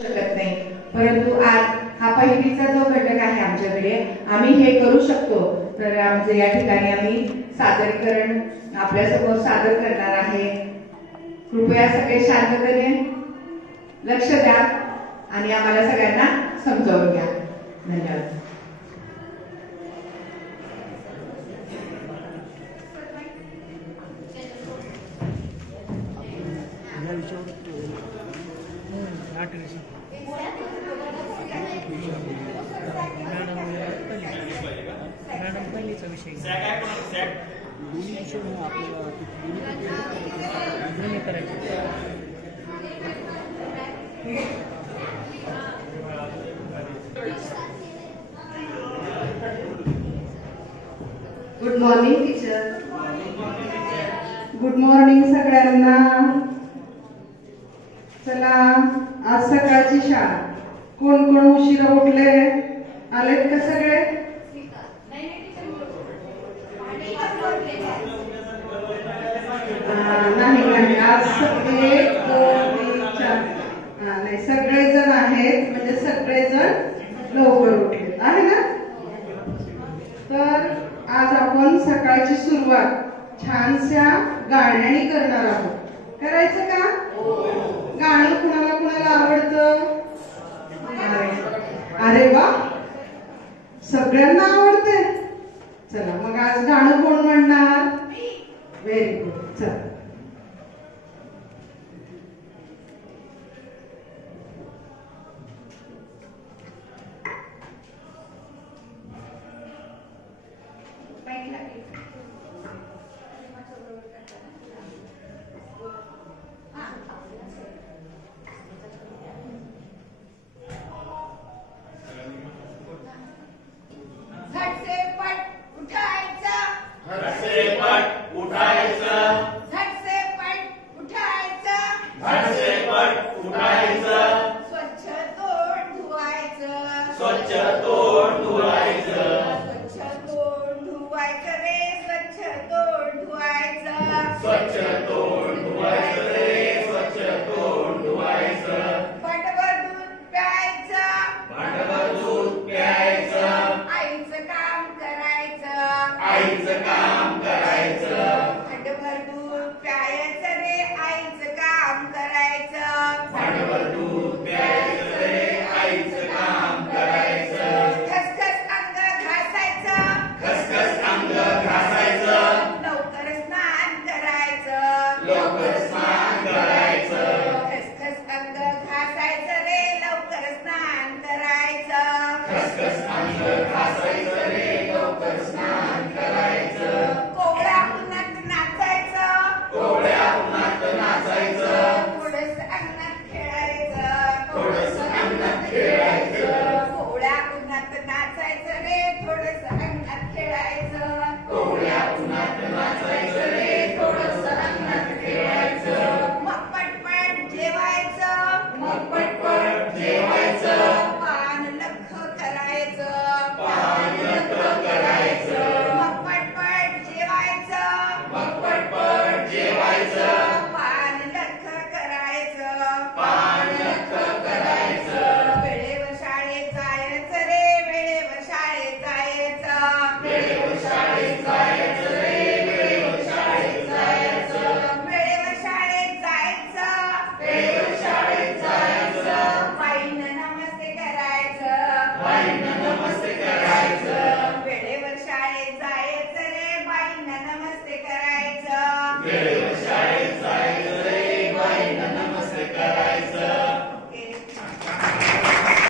शकत नाही, परंतु आज हा पहिलीचा जो घटक आहे आमच्याकडे आम्ही हे करू शकतो। तर आमचे या ठिकाणी आम्ही सादरीकरण आपल्यासमोर सादर करणार आहे। कृपया सगळे शांततेने लक्ष द्या आणि आम्हाला सगळ्यांना समजावून घ्या। धन्यवाद। मॅडम पहिलीचा विषय good morning teacher. Good morning सगळ्यांना। चला आज सकाळची शाळा। कोण कोण उशिरा उठले? आलेत का सगळे? नाही आज 1 2 3 4 नाही सगळेजण आहेत, म्हणजे सगळेजण लवकर उठले आहे ना। तर आज आपण सकाळची सुरुवात छानशा गाण्याने करणार आहोत। करायचं का? गाणं कुणाला कुणाला आवडतं? अरे वा, सगळ्यांना आवडते। चला मग आज गाणं कोण म्हणणार? Very good. चला वेळेवर